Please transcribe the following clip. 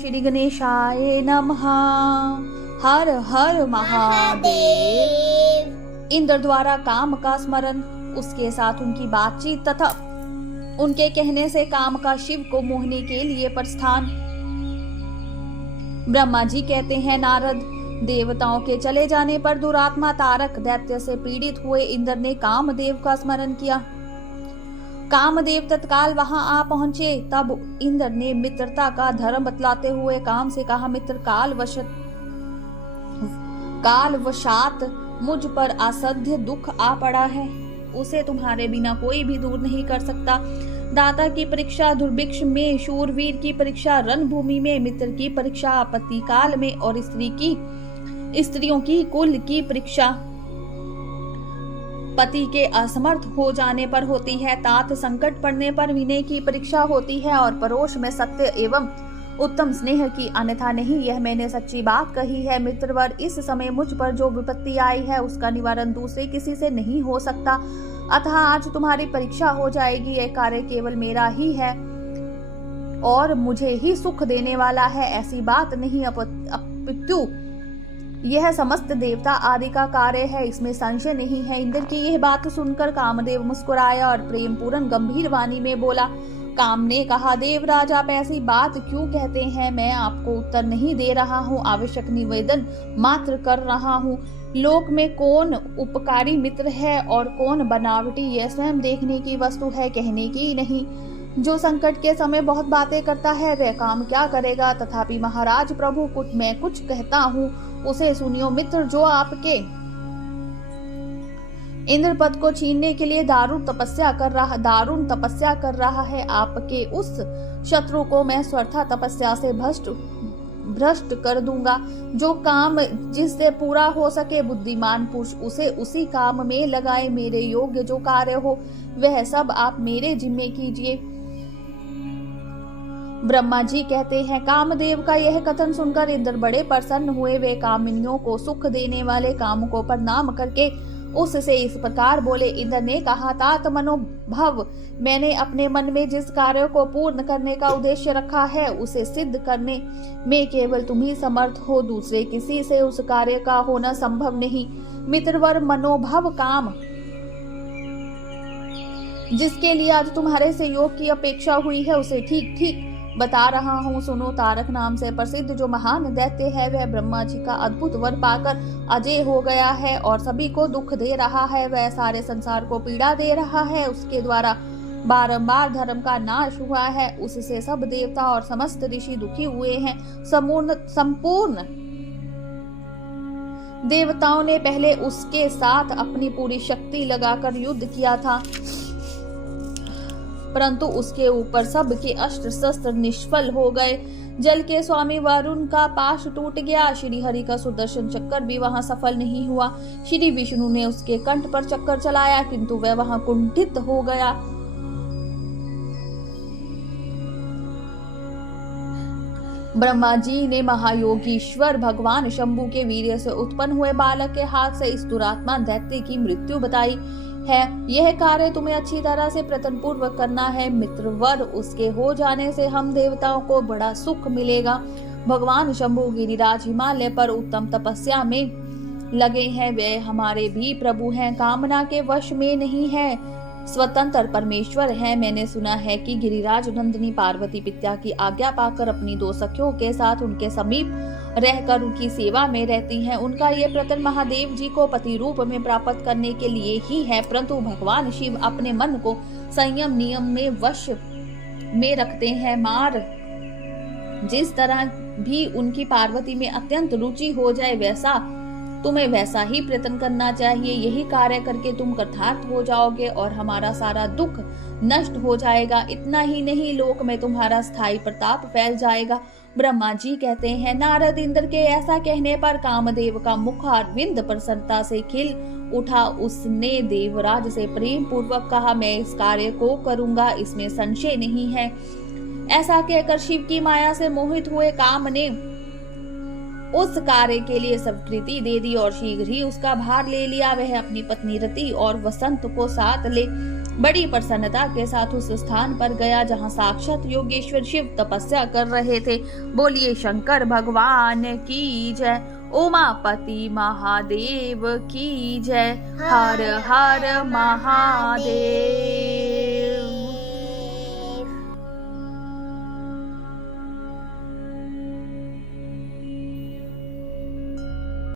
श्री गणेशाय नमः। हर हर महादेव। इंद्र द्वारा काम का स्मरण, उसके साथ उनकी बातचीत तथा उनके कहने से काम का शिव को मोहने के लिए प्रस्थान। ब्रह्मा जी कहते हैं, नारद, देवताओं के चले जाने पर दुरात्मा तारक दैत्य से पीड़ित हुए इंद्र ने कामदेव का स्मरण किया। कामदेव तत्काल वहां आ पहुंचे। तब इंद्र ने मित्रता का धर्म बतलाते हुए काम से कहा, मित्र, कालवशात मुझ पर असाध्य दुख आ पड़ा है, उसे तुम्हारे बिना कोई भी दूर नहीं कर सकता। दाता की परीक्षा दुर्भिक्ष में, शूरवीर की परीक्षा रणभूमि में, मित्र की परीक्षा आपत्ति काल में और स्त्रियों की कुल की परीक्षा पति के असमर्थ हो जाने पर होती है। तात संकट पड़ने पर विनय की परीक्षा होती है और परोश में सत्य एवं उत्तम स्नेह की, अन्यथा नहीं। यह मैंने सच्ची बात कही है। मित्रवर, इस समय मुझ पर जो विपत्ति आई है उसका निवारण दूसरे किसी से नहीं हो सकता, अतः आज तुम्हारी परीक्षा हो जाएगी। यह कार्य केवल मेरा ही है और मुझे ही सुख देने वाला है, ऐसी बात नहीं, अपितु यह समस्त देवता आदि का कार्य है, इसमें संशय नहीं है। इंद्र की यह बात सुनकर कामदेव मुस्कुराया और प्रेम पूर्ण गंभीर वाणी में बोला। काम ने कहा, देवराज, आप ऐसी बात क्यों कहते हैं? मैं आपको उत्तर नहीं दे रहा हूँ, आवश्यक निवेदन मात्र कर रहा हूँ। लोक में कौन उपकारी मित्र है और कौन बनावटी, यह स्वयं देखने की वस्तु है, कहने की नहीं। जो संकट के समय बहुत बातें करता है वह काम क्या करेगा? तथापि महाराज प्रभु, मैं कुछ कहता हूँ उसे सुनियो। मित्र, जो आपके इंद्र पद को छीनने के लिए दारुण तपस्या कर रहा है, आपके उस शत्रु को मैं स्वर्था तपस्या से भ्रष्ट कर दूंगा। जो काम जिससे पूरा हो सके, बुद्धिमान पुरुष उसे उसी काम में लगाए। मेरे योग्य जो कार्य हो वह सब आप मेरे जिम्मे कीजिए। ब्रह्मा जी कहते हैं, कामदेव का यह कथन सुनकर इंद्र बड़े प्रसन्न हुए। वे कामिनियों को सुख देने वाले काम को प्रणाम करके उससे इस प्रकार बोले। इंद्र ने कहा, तात मनोभव, मैंने अपने मन में जिस कार्य को पूर्ण करने का उद्देश्य रखा है उसे सिद्ध करने में केवल तुम ही समर्थ हो, दूसरे किसी से उस कार्य का होना संभव नहीं। मित्रवर, मनोभव काम जिसके लिए आज तुम्हारे सहयोग की अपेक्षा हुई है उसे ठीक ठीक बता रहा हूँ, सुनो। तारक नाम से प्रसिद्ध जो महान दैत्य है वह ब्रह्मा जी का अद्भुत वर पाकर अजय हो गया है और सभी को दुख दे रहा है। वह सारे संसार को पीड़ा दे रहा है, उसके द्वारा बारंबार धर्म का नाश हुआ है। उससे सब देवता और समस्त ऋषि दुखी हुए हैं। संपूर्ण देवताओं ने पहले उसके साथ अपनी पूरी शक्ति लगाकर युद्ध किया था, परंतु उसके ऊपर सबके अस्त्र शस्त्र निष्फल हो गए। जल के स्वामी वरुण का पाश टूट गया। श्री हरि का सुदर्शन चक्कर भी वहां सफल नहीं हुआ। श्री विष्णु ने उसके कंठ पर चक्कर चलाया, किंतु वह वहां कुंठित हो गया। ब्रह्मा जी ने महायोगीश्वर भगवान शंभु के वीर्य से उत्पन्न हुए बालक के हाथ से इस दुरात्मा दैत्य की मृत्यु बताई है। यह कार्य तुम्हें अच्छी तरह से प्रयत्न पूर्वक करना है। मित्रवर, उसके हो जाने से हम देवताओं को बड़ा सुख मिलेगा। भगवान शंभु गिरिराज हिमालय पर उत्तम तपस्या में लगे हैं। वे हमारे भी प्रभु हैं, कामना के वश में नहीं है, स्वतंत्र परमेश्वर है। मैंने सुना है कि गिरिराज नंदिनी पार्वती पिता की आज्ञा पाकर अपनी दो सखियों के साथ उनके समीप रहकर उनकी सेवा में रहती हैं। उनका ये प्रयत्न महादेव जी को पति रूप में प्राप्त करने के लिए ही है, परंतु भगवान शिव अपने मन को संयम नियम में वश में रखते हैं। मार जिस तरह भी उनकी पार्वती में अत्यंत रुचि हो जाए तुम्हें वैसा ही प्रयत्न करना चाहिए। यही कार्य करके तुम कृतार्थ हो जाओगे और हमारा सारा दुख नष्ट हो जाएगा। इतना ही नहीं, लोक में तुम्हारा स्थायी प्रताप फैल जाएगा। ब्रह्मा जी कहते हैं, नारद, इंद्र के ऐसा कहने पर कामदेव का मुख अरविंद प्रसन्नता से खिल उठा। उसने देवराज से प्रेम पूर्वक कहा, मैं इस कार्य को करूंगा, इसमें संशय नहीं है। ऐसा कहकर शिव की माया से मोहित हुए काम ने उस कार्य के लिए स्वीकृति दे दी और शीघ्र ही उसका भार ले लिया। वह अपनी पत्नी रति और वसंत को साथ ले बड़ी प्रसन्नता के साथ उस स्थान पर गया जहां साक्षात योगेश्वर शिव तपस्या कर रहे थे। बोलिए शंकर भगवान की जय, उमापति महादेव की जय, हर हर महादेव।